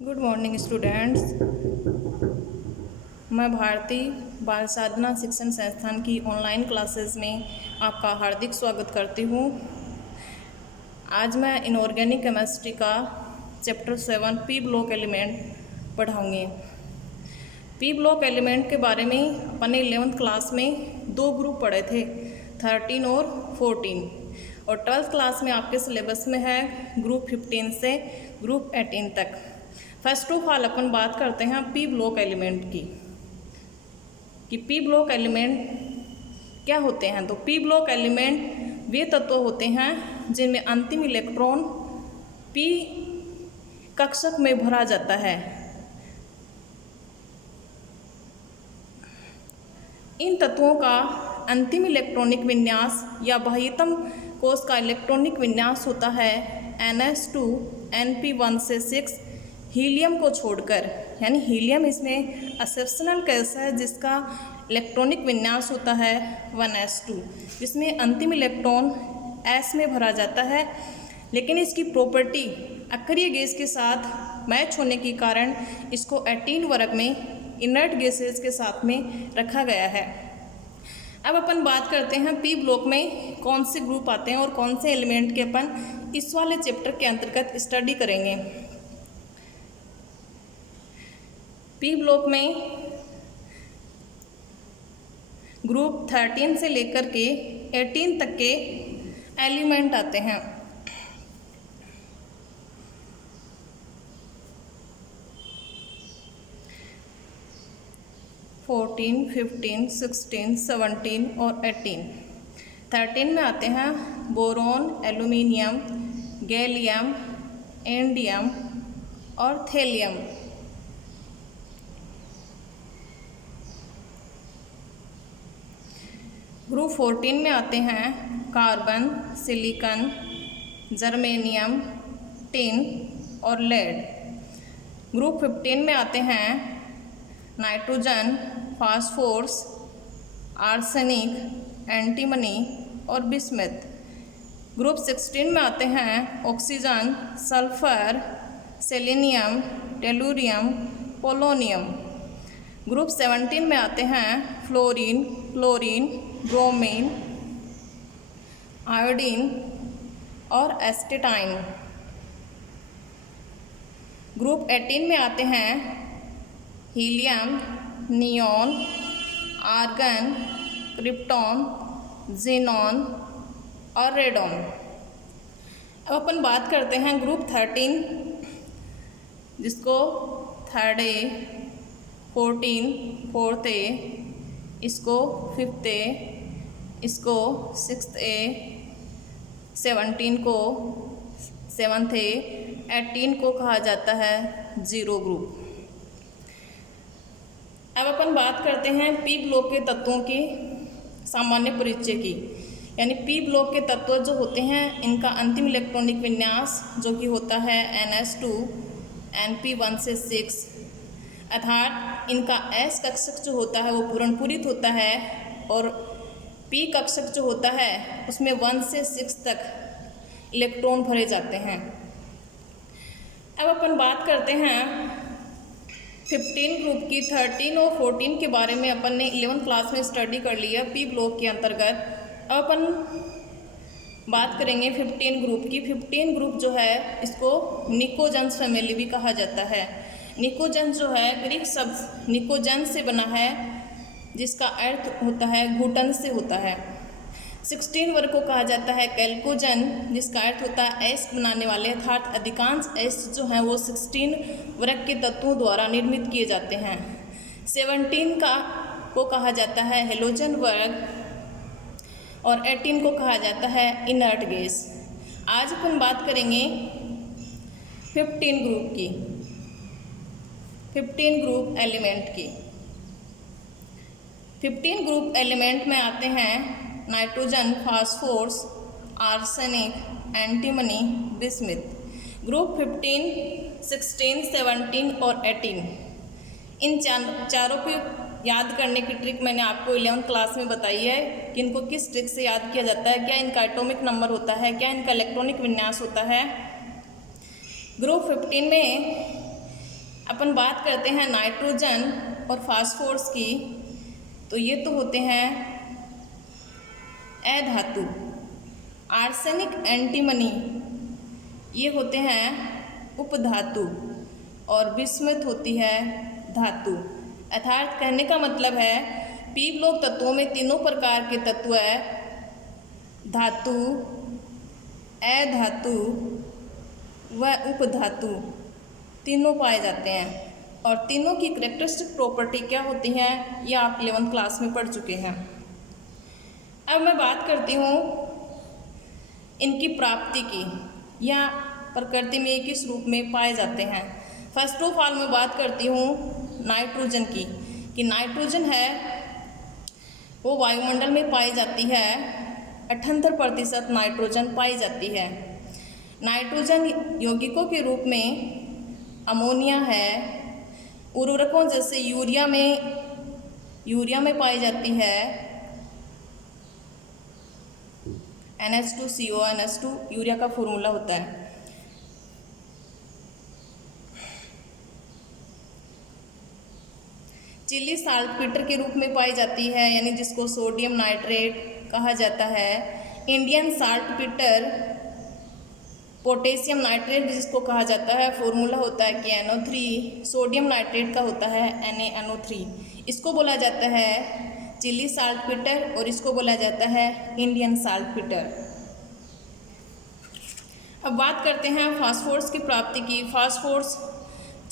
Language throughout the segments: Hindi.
Good morning students. मैं भारती बाल साधना शिक्षण संस्थान की ऑनलाइन क्लासेस में आपका हार्दिक स्वागत करती हूँ। आज मैं इनऑर्गेनिक केमिस्ट्री का चैप्टर 7 पी ब्लॉक एलिमेंट पढ़ाऊँगी। पी ब्लॉक एलिमेंट के बारे में अपने 11th क्लास में दो ग्रुप पढ़े थे, 13 और 14, और 12th क्लास में आपके सिलेबस में है ग्रुप 15 से ग्रुप 18 तक। फर्स्ट ऑफ ऑल अपन बात करते हैं पी ब्लॉक एलिमेंट की कि पी ब्लॉक एलिमेंट क्या होते हैं। तो पी ब्लॉक एलिमेंट वे तत्व होते हैं जिनमें अंतिम इलेक्ट्रॉन पी कक्षक में भरा जाता है। इन तत्वों का अंतिम इलेक्ट्रॉनिक विन्यास या बाह्यतम कोश का इलेक्ट्रॉनिक विन्यास होता है NS2 Np1 से 6 हीलियम को छोड़कर, यानी हीलियम इसमें एक्सेप्शनल गैस है जिसका इलेक्ट्रॉनिक विन्यास होता है 1s2, जिसमें अंतिम इलेक्ट्रॉन s में भरा जाता है। लेकिन इसकी प्रॉपर्टी अक्रिय गैस के साथ मैच होने के कारण इसको 18 वर्ग में इनर्ट गैसेज के साथ में रखा गया है। अब अपन बात करते हैं पी ब्लॉक में कौन से ग्रुप आते हैं और कौन से एलिमेंट के अपन इस वाले चैप्टर के अंतर्गत स्टडी करेंगे। पी ब्लॉक में ग्रुप 13 से लेकर के 18 तक के एलिमेंट आते हैं। फोर्टीन, 15, 16, 17 और 18। 13 में आते हैं बोरोन, एल्यूमिनियम, गैलियम, इंडियम और थेलियम। ग्रुप 14 में आते हैं कार्बन, सिलिकॉन, जर्मेनियम, टिन और लेड। ग्रुप 15 में आते हैं नाइट्रोजन, फास्फोरस, आर्सेनिक, एंटीमनी और बिस्मथ। ग्रुप 16 में आते हैं oxygen, sulphur, selenium, tellurium, polonium. Group 17 में आते हैं फ्लोरीन, क्लोरीन, ब्रोमीन, आयोडीन और एस्टेटाइन। ग्रुप 18 में आते हैं helium, neon, argon, krypton, xenon और रेडॉन। अब अपन बात करते हैं ग्रुप 13, जिसको 3rd A, 14 4th A, इसको 5th A, इसको 6th A, 17 को 7th A, 18 को कहा जाता है 0 ग्रुप। अब अपन बात करते हैं पी ब्लॉक के तत्वों की सामान्य परिचय की, यानी पी ब्लॉक के तत्व जो होते हैं इनका अंतिम इलेक्ट्रॉनिक विन्यास जो कि होता है NS2 Np1 से 6, अर्थात इनका S कक्षक जो होता है वो पूर्णपूरित होता है और P कक्षक जो होता है उसमें 1 से 6 तक इलेक्ट्रॉन भरे जाते हैं। अब अपन बात करते हैं 15 ग्रुप की। 13 और 14 के बारे में अपन ने 11th क्लास में स्टडी कर लिया पी ब्लॉक के अंतर्गत। अब अपन बात करेंगे 15 ग्रुप की। 15 ग्रुप जो है इसको निकोजेंस फैमिली भी कहा जाता है। निकोजेंस जो है ग्रीक शब्द निकोजेन से बना है, जिसका अर्थ होता है घुटन से होता है। 16 वर्ग को कहा जाता है कैल्कोजन, जिसका अर्थ होता है एस बनाने वाले, अर्थात अधिकांश एस जो हैं वो 16 वर्ग के तत्वों द्वारा निर्मित किए जाते हैं। 17 को कहा जाता है हेलोजन वर्ग और 18 को कहा जाता है इनर्ट गैस। आज अपन बात करेंगे 15 ग्रुप की, 15 ग्रुप एलिमेंट की। 15 ग्रुप एलिमेंट में आते हैं nitrogen, phosphorus, arsenic, antimony, bismuth. Group 15, 16, 17 और 18, इन चारों को याद करने की ट्रिक मैंने आपको 11th क्लास में बताई है कि इनको किस ट्रिक से याद किया जाता है, क्या इनका एटॉमिक नंबर होता है, क्या इनका इलेक्ट्रॉनिक विन्यास होता है। ग्रुप 15 में अपन बात करते हैं नाइट्रोजन और फास्फोरस की, तो ये तो होते हैं अधातु। आर्सेनिक, एंटीमनी ये होते हैं उपधातु, और बिस्मथ होती है धातु। अर्थात कहने का मतलब है पी ब्लॉक तत्वों में तीनों प्रकार के तत्व धातु, अधातु व उपधातु तीनों पाए जाते हैं। और तीनों की कैरेक्टरिस्टिक प्रॉपर्टी क्या होती हैं ये आप 11th क्लास में पढ़ चुके हैं। अब मैं बात करती हूँ इनकी प्राप्ति की, या प्रकृति में किस रूप में पाए जाते हैं। फर्स्ट ऑफ ऑल मैं बात करती हूँ नाइट्रोजन की, कि नाइट्रोजन है वो वायुमंडल में पाई जाती है, 78% नाइट्रोजन पाई जाती है। नाइट्रोजन यौगिकों के रूप में अमोनिया है, उर्वरकों जैसे यूरिया में पाई जाती है NH2CO, NH2 यूरिया का फॉर्मूला होता है। चिली साल्टपीटर के रूप में पाई जाती है, यानी जिसको सोडियम नाइट्रेट कहा जाता है। इंडियन साल्टपीटर पोटेशियम नाइट्रेट जिसको कहा जाता है, फॉर्मूला होता है कि NO3, सोडियम नाइट्रेट का होता है NaNO3। इसको बोला जाता है चिली साल्टपीटर और इसको बोला जाता है इंडियन साल्टपीटर। अब बात करते हैं फास्फोरस की प्राप्ति की। फास्फोरस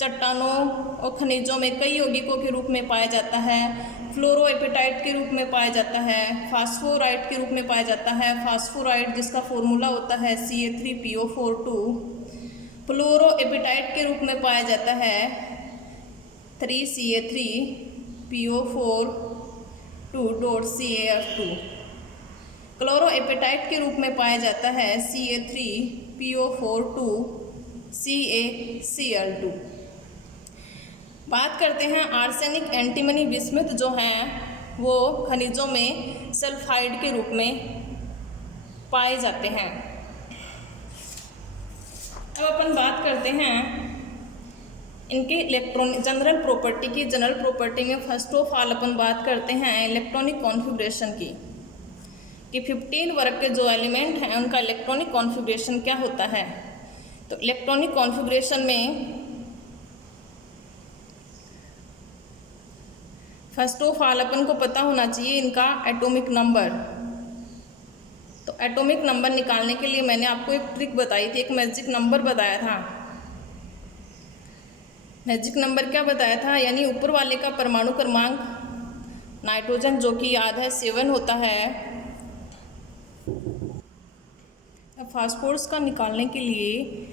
चट्टानों और खनिजों में कई यौगिकों के रूप में पाया जाता है। फ्लोरोएपेटाइट के रूप में पाया जाता है, फास्फोराइड के रूप में पाया जाता है। फास्फोराइड जिसका फॉर्मूला होता है Ca3PO42। फ्लोरोएपेटाइट के रूप में पाया जाता है 3Ca3PO42.CaF2। क्लोरोएपेटाइट के रूप में पाया जाता है Ca3PO42CaCl2। बात करते हैं आर्सेनिक, एंटीमनी, बिस्मथ जो हैं वो खनिजों में सल्फाइड के रूप में पाए जाते हैं। अब अपन बात करते हैं इनके इलेक्ट्रॉनिक जनरल प्रॉपर्टी की। जनरल प्रॉपर्टी में फर्स्ट ऑफ ऑल अपन बात करते हैं इलेक्ट्रॉनिक कॉन्फ़िगरेशन की, कि 15 वर्ग के जो एलिमेंट हैं उनका इलेक्ट्रॉनिक कॉन्फ़िगरेशन क्या होता है। तो इलेक्ट्रॉनिक कॉन्फ़िगरेशन में फर्स्ट ऑफ ऑल अपन को पता होना चाहिए इनका एटॉमिक नंबर। तो एटॉमिक नंबर निकालने के लिए मैंने आपको एक ट्रिक बताई थी, एक मैजिक नंबर बताया था। मैजिक नंबर क्या बताया था, यानी ऊपर वाले का परमाणु क्रमांक नाइट्रोजन जो कि याद है 7 होता है। अब फास्फोरस का निकालने के लिए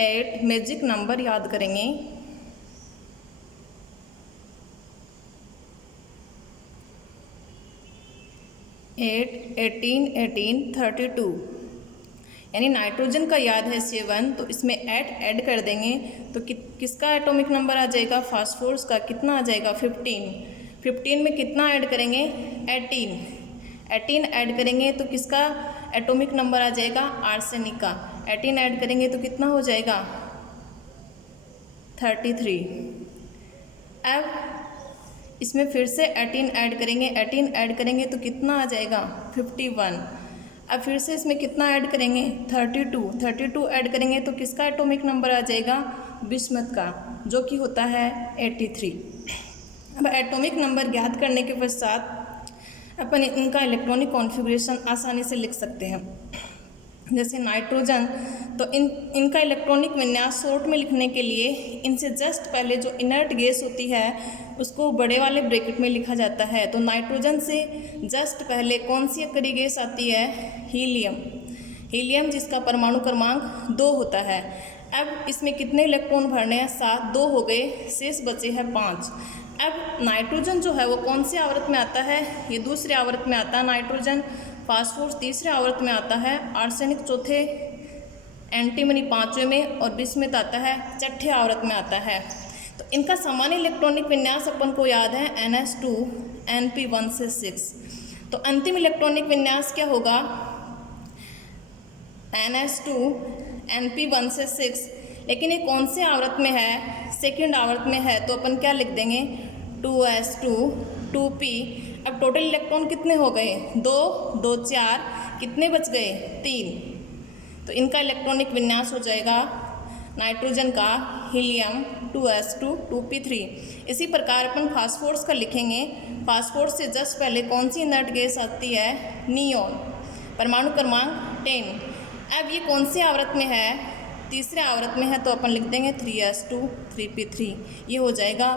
8 मैजिक नंबर याद करेंगे। 8, 18, 18, 32, यानी नाइट्रोजन का याद है 7, तो इसमें 8 ऐड कर देंगे तो किसका एटॉमिक नंबर आ जाएगा, फास्फोरस का कितना आ जाएगा 15। 15 में कितना ऐड करेंगे 18 ऐड करेंगे तो किसका एटॉमिक नंबर आ जाएगा, आर्सेनिक का। 18 ऐड करेंगे तो कितना हो जाएगा 33। अब इसमें फिर से 18 ऐड करेंगे तो कितना आ जाएगा 51। अब फिर से इसमें कितना ऐड करेंगे 32 ऐड करेंगे तो किसका एटॉमिक नंबर आ जाएगा, बिस्मथ का, जो कि होता है 83। अब एटॉमिक नंबर ज्ञात करने के पश्चात अपन इनका इलेक्ट्रॉनिक कॉन्फ़िगरेशन आसानी से लिख सकते हैं। जैसे नाइट्रोजन, तो इनका इलेक्ट्रॉनिक विन्यास शॉर्ट में लिखने के लिए इनसे जस्ट पहले जो इनर्ट गैस होती है उसको बड़े वाले ब्रैकेट में लिखा जाता है। तो नाइट्रोजन से जस्ट पहले कौन सी अकड़ी गैस आती है, हीलियम जिसका परमाणु क्रमांक 2 होता है। अब इसमें कितने इलेक्ट्रॉन भरने हैं, 7, 2 हो गए, शेष बचे हैं 5। अब नाइट्रोजन जो है वो कौन सी आवर्त में आता है, ये दूसरे आवर्त में आता है नाइट्रोजन। फास्फोरस तीसरे आवर्त में आता है, आर्सेनिक चौथे, एंटीमनी 5वें में और बिस्मथ आता है 6ठे आवर्त में आता है। तो इनका सामान्य इलेक्ट्रॉनिक विन्यास अपन को याद है NH2 NP1 से 6। तो अंतिम इलेक्ट्रॉनिक विन्यास क्या होगा, NH2 NP1 से 6। लेकिन ये कौन से आवर्त में है, सेकंड आवर्त में है, तो अपन क्या लिख देंगे 2s2 2p। अब टोटल इलेक्ट्रॉन कितने हो गए 2 2 4, कितने बच गए 3, तो इनका इलेक्ट्रॉनिक विन्यास हो जाएगा नाइट्रोजन का हीलियम 2s2 2p3। इसी प्रकार अपन फास्फोरस का लिखेंगे। फास्फोरस से जस्ट पहले कौन सी इनर्ट गैस आती है, नियोन, परमाणु क्रमांक 10। अब ये कौन से आवर्त में है, तीसरे आवर्त में है, तो अपन लिख देंगे 3s2 3p3। ये हो जाएगा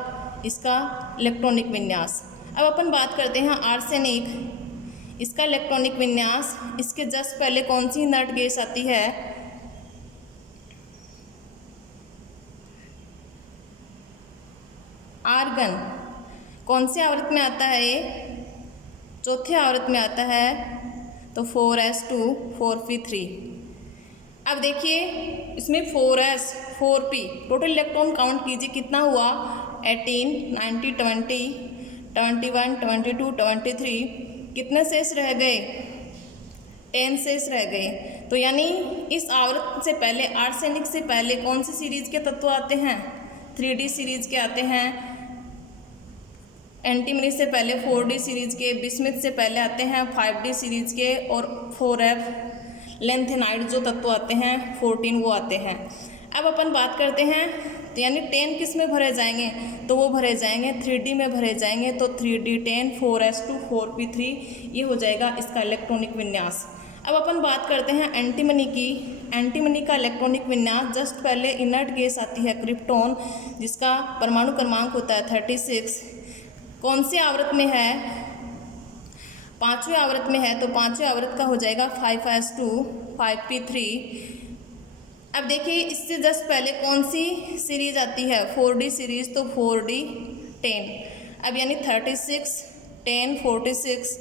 इसका इलेक्ट्रॉनिक विन्यास। अब अपन बात करते हैं आर्सेनिक, इसका इलेक्ट्रॉनिक विन्यास। इसके जस्ट पहले कौन सी इनर्ट गैस आती है, आर्गन। कौन से आवर्त में आता है ये, चौथे आवर्त में आता है, तो 4s2 4p3। अब देखिए इसमें 4s 4p, total electron count कीजिए कितना हुआ, 18 90 20 21 22 23, कितने शेष रह गए, 10 शेष रह गए। तो यानी इस आवर्त से पहले, आर्सेनिक से पहले कौन सी सीरीज के तत्व आते हैं, 3D सीरीज के आते हैं। एंटीमनी से पहले 4D सीरीज के, बिस्मिथ से पहले आते हैं 5D सीरीज के, और 4f लेंथेनाइड जो तत्व आते हैं 14 वो आते हैं। अब अपन बात करते हैं, तो यानी 10 किस में भरे जाएंगे, तो वो भरे जाएंगे 3D में भरे जाएंगे, तो 3D10 4s2 4p3, ये हो जाएगा इसका इलेक्ट्रॉनिक विन्यास। अब अपन बात करते हैं एंटीमनी की। एंटीमनी का इलेक्ट्रॉनिक विन्यास, जस्ट पहले इनर्ट गैस आती है क्रिप्टॉन, जिसका परमाणु क्रमांक होता है 36। कौन से आवर्त में है, पाँचवें आवर्त में है, तो पाँचवें आवर्त का हो जाएगा 5s2 5p3। अब देखिए इससे जस्ट पहले कौन सी सीरीज आती है, 4D सीरीज, तो 4D10। अब यानी 36 10 46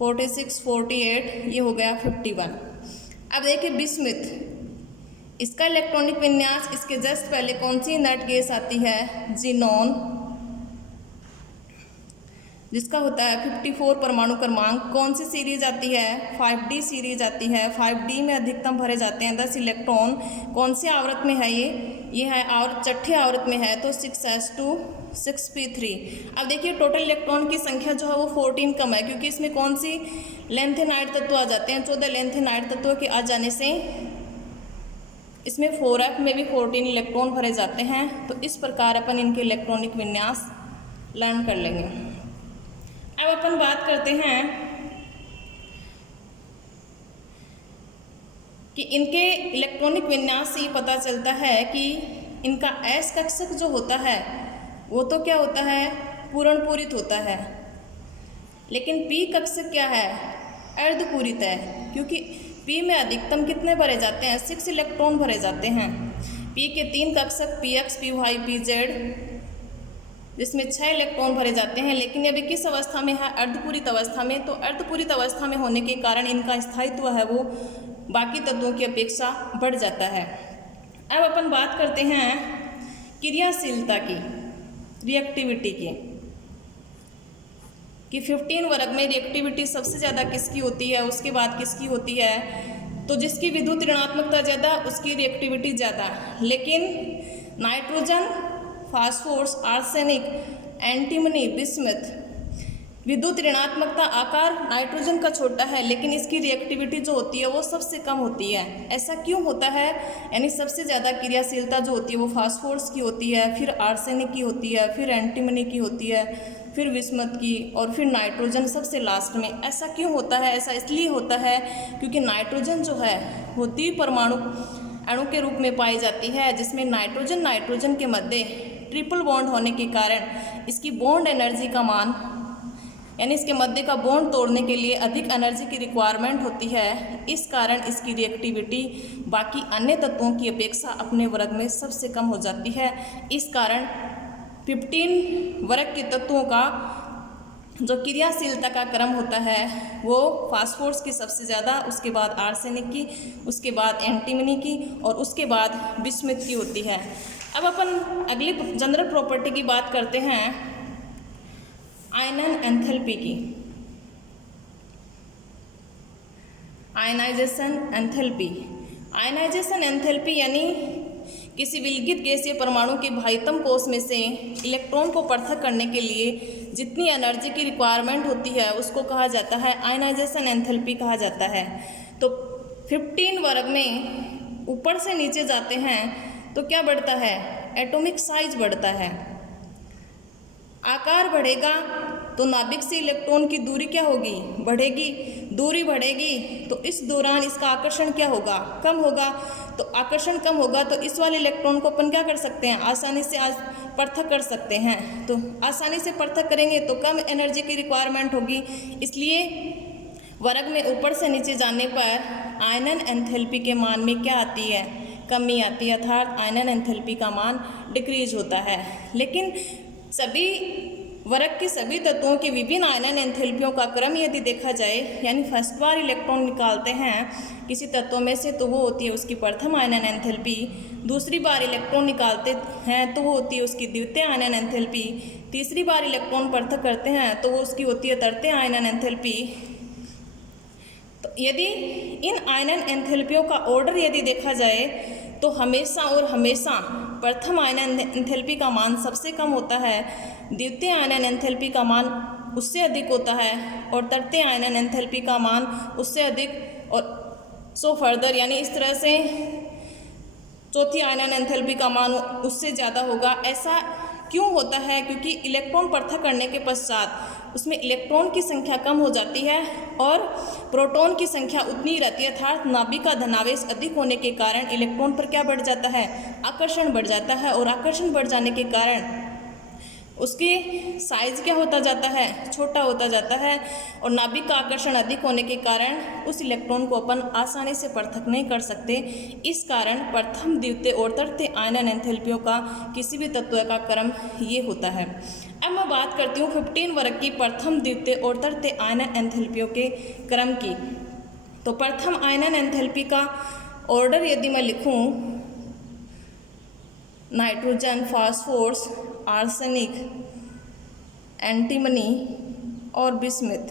46 48, ये हो गया 51। अब देखिए बिस्मिथ, इसका इलेक्ट्रॉनिक विन्यास, इसके जस्ट पहले कौन सी इनर्ट गैस आती है, ज़ीनॉन, जिसका होता है 54 परमाणु क्रमांक। कौन सी सीरीज आती है, 5D सीरीज आती है। 5D में अधिकतम भरे जाते हैं 10 इलेक्ट्रॉन। कौन से आवर्त में है ये है आवर्त, छठे आवर्त में है, तो 6s2 6p3। अब देखिए टोटल इलेक्ट्रॉन की संख्या जो है वो 14 कम है, क्योंकि इसमें कौन सी लेंथेनाइड तत्व आ जाते हैं, 14 लेंथेनाइड तत्व के आ जाने से इसमें 4f में भी 14 इलेक्ट्रॉन भरे जाते हैं। तो इस प्रकार अपन इनके इलेक्ट्रॉनिक विन्यास लर्न कर लेंगे। अब अपन बात करते हैं कि इनके इलेक्ट्रॉनिक विन्यास से पता चलता है कि इनका S कक्षक जो होता है वो तो क्या होता है, पूर्ण पूरित होता है, लेकिन P कक्षक क्या है, अर्धपूरित है, क्योंकि P में अधिकतम कितने भरे जाते हैं, 6 इलेक्ट्रॉन भरे जाते हैं। P के 3 कक्षक PX PY PZ, जिसमें 6 इलेक्ट्रॉन भरे जाते हैं, लेकिन अभी किस अवस्था में है, अर्धपूरित अवस्था में। तो अर्धपूरित अवस्था में होने के कारण इनका स्थायित्व है वो बाकी तत्वों की अपेक्षा बढ़ जाता है। अब अपन बात करते हैं क्रियाशीलता की, रिएक्टिविटी की, कि 15 वर्ग में रिएक्टिविटी सबसे ज़्यादा किसकी होती है, उसके बाद किसकी होती है, तो जिसकी विद्युत ऋणात्मकता ज़्यादा उसकी रिएक्टिविटी ज़्यादा। लेकिन nitrogen, phosphorus, arsenic, antimony, bismuth, विद्युत ऋणात्मकता आकार नाइट्रोजन का छोटा है, लेकिन इसकी रिएक्टिविटी जो होती है वो सबसे कम होती है। ऐसा क्यों होता है, यानी सबसे ज़्यादा क्रियाशीलता जो होती है वो फास्फोरस की होती है, फिर आर्सेनिक की होती है, फिर एंटीमनी की होती है, फिर बिस्मथ की, और फिर नाइट्रोजन सबसे लास्ट में। ऐसा क्यों होता है, ऐसा इसलिए होता है क्योंकि नाइट्रोजन जो है वो द्विपरमाणु अणु के रूप में पाई जाती है, जिसमें नाइट्रोजन के मध्य ट्रिपल बॉन्ड होने के कारण इसकी बॉन्ड एनर्जी का मान, यानी इसके मध्य का बॉन्ड तोड़ने के लिए अधिक एनर्जी की रिक्वायरमेंट होती है। इस कारण इसकी रिएक्टिविटी बाकी अन्य तत्वों की अपेक्षा अपने वर्ग में सबसे कम हो जाती है। इस कारण 15 वर्ग के तत्वों का जो क्रियाशीलता का क्रम होता है वो फास्फोरस की सबसे ज़्यादा, उसके बाद आर्सेनिक की, उसके बाद एंटीमनी की, और उसके बाद बिस्मथ की होती है। अब अपन अगली जनरल प्रॉपर्टी की बात करते हैं आयनन एंथैल्पी की। आयनाइजेशन एंथैल्पी, आयनाइजेशन एंथैल्पी यानी किसी विलगित गैसीय परमाणु के बाह्यतम कोश में से इलेक्ट्रॉन को पृथक करने के लिए जितनी एनर्जी की रिक्वायरमेंट होती है उसको कहा जाता है आयनाइजेशन एंथैल्पी कहा जाता है। तो 15 वर्ग में ऊपर से नीचे जाते हैं तो क्या बढ़ता है, एटॉमिक साइज बढ़ता है। आकार बढ़ेगा तो नाभिक से इलेक्ट्रॉन की दूरी क्या होगी, बढ़ेगी। दूरी बढ़ेगी तो इस दौरान इसका आकर्षण क्या होगा, कम होगा। तो आकर्षण कम होगा तो इस वाले इलेक्ट्रॉन को अपन क्या कर सकते हैं, आसानी से पृथक कर सकते हैं। तो आसानी से पृथक करेंगे तो कम एनर्जी की रिक्वायरमेंट होगी, इसलिए वर्ग में ऊपर से नीचे जाने पर आयनन एंथैल्पी के मान में क्या आती है, कमी आती है, अर्थात आयनन एंथैल्पी का मान डिक्रीज होता है। लेकिन सभी वर्ग के सभी तत्वों के विभिन्न आयनन एंथैल्पियों का क्रम यदि देखा जाए, यानी फर्स्ट बार इलेक्ट्रॉन निकालते हैं किसी तत्व में से तो वो होती है उसकी प्रथम आयनन एंथैल्पी, दूसरी बार इलेक्ट्रॉन निकालते हैं तो वो होती है उसकी द्वितीय आयनन एंथैल्पी, तीसरी बार इलेक्ट्रॉन पृथक करते हैं तो वो उसकी होती है तृतीय आयनन एंथैल्पी। तो यदि इन आयनन एंथैल्पियों का ऑर्डर यदि देखा जाए तो हमेशा और हमेशा प्रथम आयनन एंथैल्पी का मान सबसे कम होता है, द्वितीय आयनन एंथैल्पी का मान उससे अधिक होता है और तृतीय आयनन एंथैल्पी का मान उससे अधिक, और सो फर्दर, यानी इस तरह से चौथी आयनन एंथैल्पी का मान उससे ज़्यादा होगा। ऐसा क्यों होता है, क्योंकि इलेक्ट्रॉन पृथक करने के पश्चात उसमें इलेक्ट्रॉन की संख्या कम हो जाती है और प्रोटॉन की संख्या उतनी रहती है, अर्थात नाभिक का धनावेश अधिक होने के कारण इलेक्ट्रॉन पर क्या बढ़ जाता है, आकर्षण बढ़ जाता है। और आकर्षण बढ़ जाने के कारण उसकी साइज क्या होता जाता है, छोटा होता जाता है। और नाभिक का आकर्षण अधिक होने के कारण उस इलेक्ट्रॉन को अपन आसानी से पृथक नहीं कर सकते। इस कारण प्रथम, द्वितीय और तृतीय आयनन एंथैल्पियों का किसी भी तत्व का क्रम ये होता है। अब मैं बात करती हूँ 15 वर्ग की प्रथम, द्वितीय और तृतीय आयनन एंथैल्पियों के क्रम की। तो प्रथम आयनन एंथैल्पी का ऑर्डर यदि मैं लिखूँ, नाइट्रोजन, फास्फोरस, आर्सेनिक, एंटीमनी और बिस्मिथ,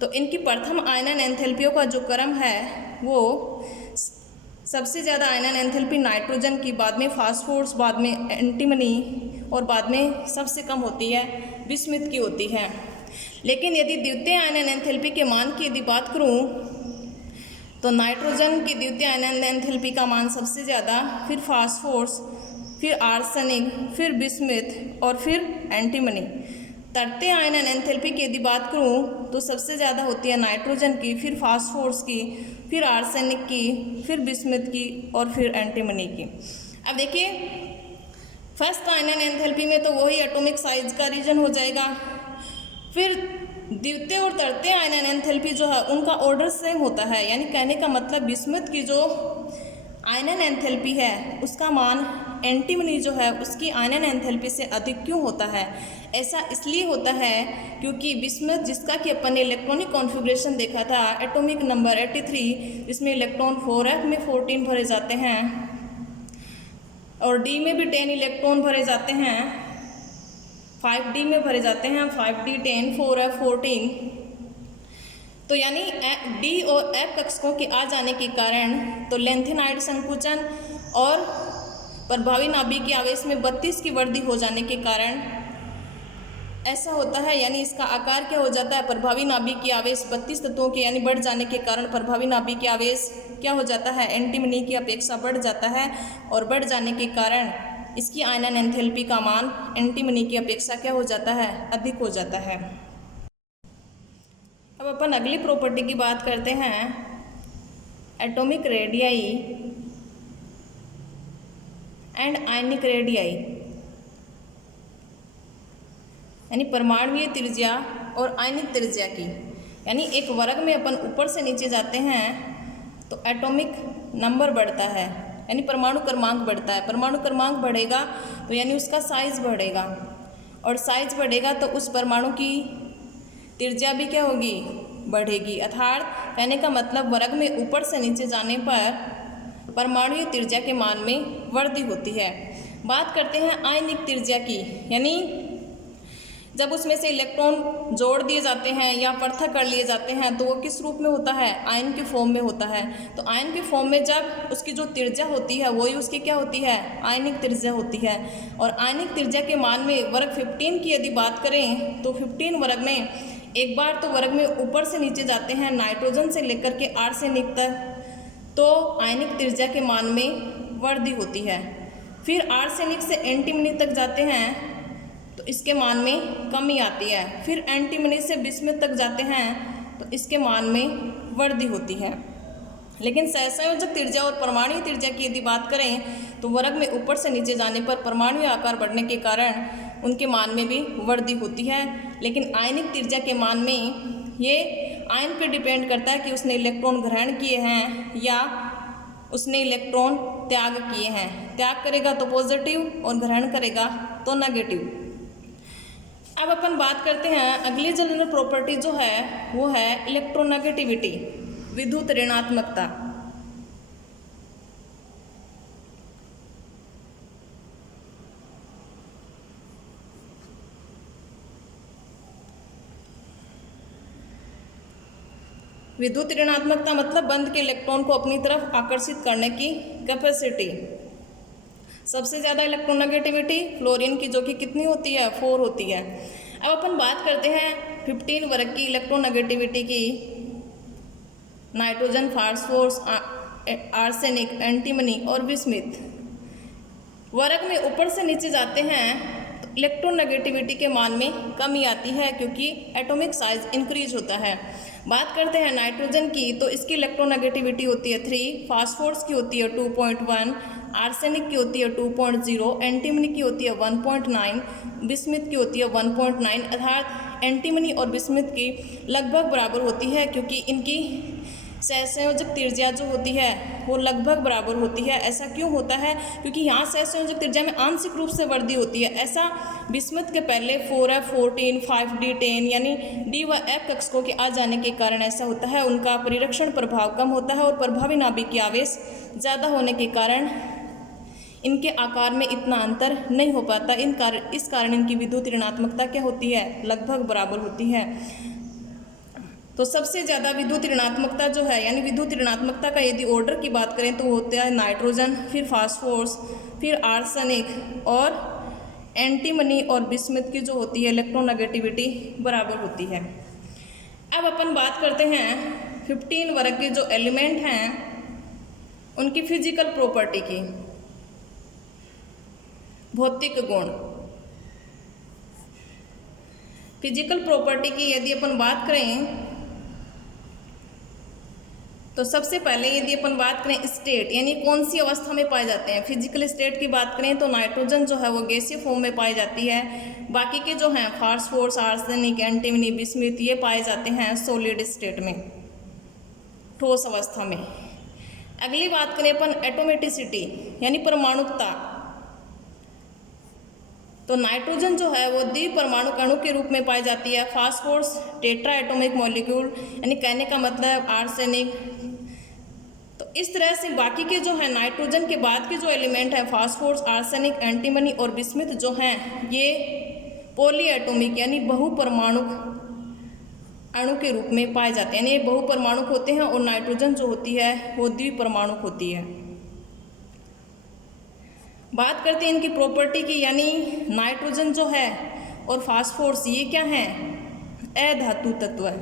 तो इनकी प्रथम आयनन एंथैल्पियों का जो क्रम है वो सबसे ज़्यादा आयनन एंथैल्पी नाइट्रोजन की, बाद में फास्फोरस, बाद में एंटीमनी और बाद में सबसे कम होती है बिस्मिथ की होती है। लेकिन यदि द्वितीय आयनन एंथैल्पी के मान की यदि बात करूं तो नाइट्रोजन की द्वितीय आयनन एंथैल्पी का मान सबसे ज़्यादा, फिर फास्फोरस, फिर आर्सेनिक, फिर बिस्मिथ और फिर एंटीमनी। तृतीय आयनन एंथैल्पी की यदि बात करूं तो सबसे ज़्यादा होती है नाइट्रोजन की, फिर फास्फोरस की, फिर आर्सेनिक की, फिर बिस्मिथ की और फिर एंटीमनी की। अब देखिए फर्स्ट आयनन एंथैल्पी में तो वही एटॉमिक साइज का रीजन हो जाएगा। फिर द्वितीय और तृतीय आयनन एंथैल्पी जो है उनका ऑर्डर सेम होता है, यानी कहने का मतलब बिस्मिथ की जो आयनन एंथैल्पी है उसका मान एंटीमनी जो है उसकी आयनन एंथैल्पी से अधिक क्यों होता है। ऐसा इसलिए होता है क्योंकि बिस्मिथ, जिसका कि अपन ने इलेक्ट्रॉनिक कॉन्फ़िगरेशन देखा था, एटॉमिक नंबर 83, जिसमें इलेक्ट्रॉन 4f में 14 भरे जाते हैं और d में भी 10 इलेक्ट्रॉन भरे जाते हैं, 5d में भरे जाते हैं, 5d 10, 4f 14। तो यानी d और f कक्षकों के आ जाने के कारण तो लेंथेनाइड संकुचन और प्रभावी नाभिकीय आवेश में 32 की वृद्धि हो जाने के कारण ऐसा होता है, यानी इसका आकार क्या हो जाता है, प्रभावी नाभिकीय आवेश 32 तत्वों के यानी बढ़ जाने के कारण प्रभावी नाभिकीय आवेश क्या हो जाता है, एंटीमनी की अपेक्षा बढ़ जाता है और बढ़ जाने के कारण इसकी आयनन एंथैल्पी का मान एंटीमनी की अपेक्षा क्या हो जाता है, अधिक हो जाता है। अब अपन अगली प्रॉपर्टी की बात करते हैं, atomic radii and ionic radii, यानी परमाणुीय त्रिज्या और आयनिक त्रिज्या की। यानी एक वर्ग में अपन ऊपर से नीचे जाते हैं तो एटॉमिक नंबर बढ़ता है, यानी परमाणु क्रमांक बढ़ता है। परमाणु क्रमांक बढ़ेगा तो यानी उसका साइज बढ़ेगा और साइज बढ़ेगा तो उस परमाणु की त्रिज्या भी क्या होगी, बढ़ेगी। अर्थात कहने का मतलब वर्ग में ऊपर से नीचे जाने पर परमाणुीय त्रिज्या के मान में वृद्धि होती है। बात करते हैं आयनिक त्रिज्या की, यानी जब उसमें से इलेक्ट्रॉन जोड़ दिए जाते हैं या पृथक कर लिए जाते हैं तो वो किस रूप में होता है, आयन के फॉर्म में होता है। तो आयन के फॉर्म में जब उसकी जो त्रिज्या होती है वही उसकी क्या होती है, आयनिक त्रिज्या होती है। और आयनिक त्रिज्या के मान में वर्ग 15 की यदि बात करें तो 15 वर्ग में एक बार तो वर्ग में ऊपर से नीचे जाते हैं नाइट्रोजन से लेकर के आर्सेनिक तक, तो आयनिक त्रिज्या के मान में वृद्धि होती है। फिर आर्सेनिक से एंटीमनी तक जाते हैं तो इसके मान में कमी आती है। फिर एंटीमनी से बिस्मुथ तक जाते हैं तो इसके मान में वृद्धि होती है। लेकिन सहसंयोजक त्रिज्या और परमाणु त्रिज्या की यदि बात करें तो वर्ग में ऊपर से नीचे जाने पर परमाणु आकार बढ़ने के कारण उनके मान में भी वृद्धि होती है। लेकिन आयनिक त्रिज्या के मान में ये आयन पर डिपेंड करता है कि उसने इलेक्ट्रॉन ग्रहण किए हैं या उसने इलेक्ट्रॉन त्याग किए हैं। त्याग करेगा तो पॉजिटिव और ग्रहण करेगा तो नेगेटिव। अब अपन बात करते हैं अगली जनरल प्रॉपर्टी जो है वो है इलेक्ट्रोनेगेटिविटी, विद्युत ऋणात्मकता। विद्युत ऋणात्मकता मतलब बंद के इलेक्ट्रॉन को अपनी तरफ आकर्षित करने की कैपेसिटी। सबसे ज़्यादा इलेक्ट्रोनेगेटिविटी फ्लोरीन की, जो कि कितनी होती है, 4 होती है। अब अपन बात करते हैं 15 वर्ग की इलेक्ट्रोनेगेटिविटी की। नाइट्रोजन, फास्फोरस, आर्सेनिक, एंटीमनी और बिस्मुथ वर्ग में ऊपर से नीचे जाते हैं तो इलेक्ट्रोनेगेटिविटी के मान में कमी आती है क्योंकि एटॉमिक साइज इंक्रीज होता है। बात करते हैं नाइट्रोजन की तो इसकी इलेक्ट्रोनेगेटिविटी होती है 3, फास्फोरस की होती है 2.1, आर्सेनिक की होती है 2.0, एंटीमनी की होती है 1.9, बिस्मुथ की होती है 1.9। अर्थात एंटीमनी और बिस्मुथ की लगभग बराबर होती है क्योंकि इनकी सहसंयोजक त्रिज्या जो होती है वो लगभग बराबर होती है। ऐसा क्यों होता है? क्योंकि यहाँ सहसंयोजक त्रिज्या में आंशिक रूप से वृद्धि होती है। ऐसा बिस्मुथ के पहले 4f14, 5d10 यानी d व f कक्षकों के आ जाने के कारण ऐसा होता है। उनका परिरक्षण प्रभाव कम होता है और प्रभावी नाभिक की आवेश ज़्यादा होने के कारण इनके आकार में इतना अंतर नहीं हो पाता। इस कारण इनकी विद्युत ऋणात्मकता क्या होती है, लगभग बराबर होती है। तो सबसे ज़्यादा विद्युत ऋणात्मकता जो है, यानी विद्युत ऋणात्मकता का यदि ऑर्डर की बात करें तो होता है नाइट्रोजन, फिर फास्फोरस, फिर आर्सेनिक और एंटीमनी और बिस्मुथ की जो होती है इलेक्ट्रोनेगेटिविटी बराबर होती है। अब अपन बात करते हैं 15 वर्ग के जो एलिमेंट हैं उनकी फिजिकल प्रॉपर्टी की, भौतिक गुण। फिजिकल प्रॉपर्टी की यदि अपन बात करें तो सबसे पहले यदि अपन बात करें स्टेट, यानी कौन सी अवस्था में पाए जाते हैं। फिजिकल स्टेट की बात करें तो नाइट्रोजन जो है वो गैसीय फॉर्म में पाई जाती है। बाकी के जो हैं फास्फोरस, आर्सेनिक, एंटीमनी, बिस्मुथ ये पाए जाते हैं सॉलिड स्टेट में, ठोस अवस्था में। अगली बात करें अपन एटोमेटिसिटी यानी परमाणुकता, तो नाइट्रोजन जो है वो द्विपरमाणु अणु के रूप में पाई जाती है। फास्फोरस टेट्रा एटॉमिक मॉलिक्यूल, यानी कहने का मतलब आर्सेनिक। तो इस तरह से बाकी के जो है नाइट्रोजन के बाद के जो एलिमेंट हैं फास्फोरस, आर्सेनिक, एंटीमनी और बिस्मुथ जो हैं ये पॉली एटॉमिक यानी बहुपरमाणु अणु के रूप में पाए जाते हैं। यानी ये बहुपरमाणु होते हैं और नाइट्रोजन जो होती है वो द्विपरमाणु होती है। बात करते हैं इनकी प्रॉपर्टी की, यानी नाइट्रोजन जो है और फास्फोरस ये क्या हैं, अधातु तत्व है।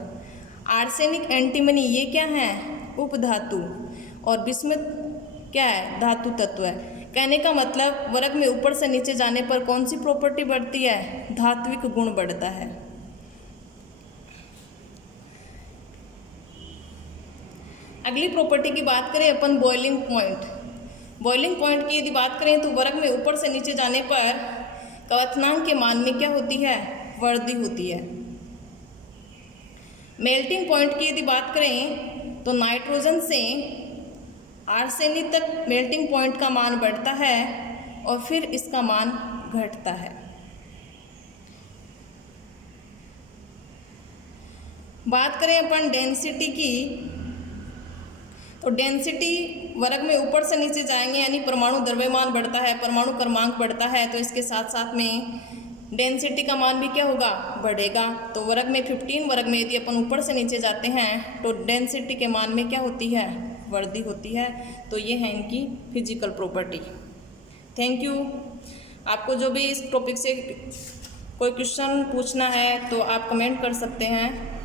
आर्सेनिक, एंटीमनी ये क्या हैं, उपधातु। और बिस्मुथ क्या है, धातु तत्व है। कहने का मतलब वर्ग में ऊपर से नीचे जाने पर कौन सी प्रॉपर्टी बढ़ती है, धात्विक गुण बढ़ता है। अगली प्रॉपर्टी की बात करें अपन बॉइलिंग पॉइंट। बॉइलिंग पॉइंट की यदि बात करें तो वर्ग में ऊपर से नीचे जाने पर क्वथनांक के मान में क्या होती है, वृद्धि होती है। मेल्टिंग पॉइंट की यदि बात करें तो नाइट्रोजन से आर्सेनिक तक मेल्टिंग पॉइंट का मान बढ़ता है और फिर इसका मान घटता है। बात करें अपन डेंसिटी की तो डेंसिटी वर्ग में ऊपर से नीचे जाएंगे यानी परमाणु द्रव्यमान बढ़ता है, परमाणु क्रमांक बढ़ता है, तो इसके साथ साथ में डेंसिटी का मान भी क्या होगा, बढ़ेगा। तो वर्ग में 15, वर्ग में यदि अपन ऊपर से नीचे जाते हैं तो डेंसिटी के मान में क्या होती है, वृद्धि होती है। तो ये है इनकी फिजिकल प्रॉपर्टी। Thank you. आपको जो भी इस टॉपिक से कोई क्वेश्चन पूछना है तो आप कमेंट कर सकते हैं।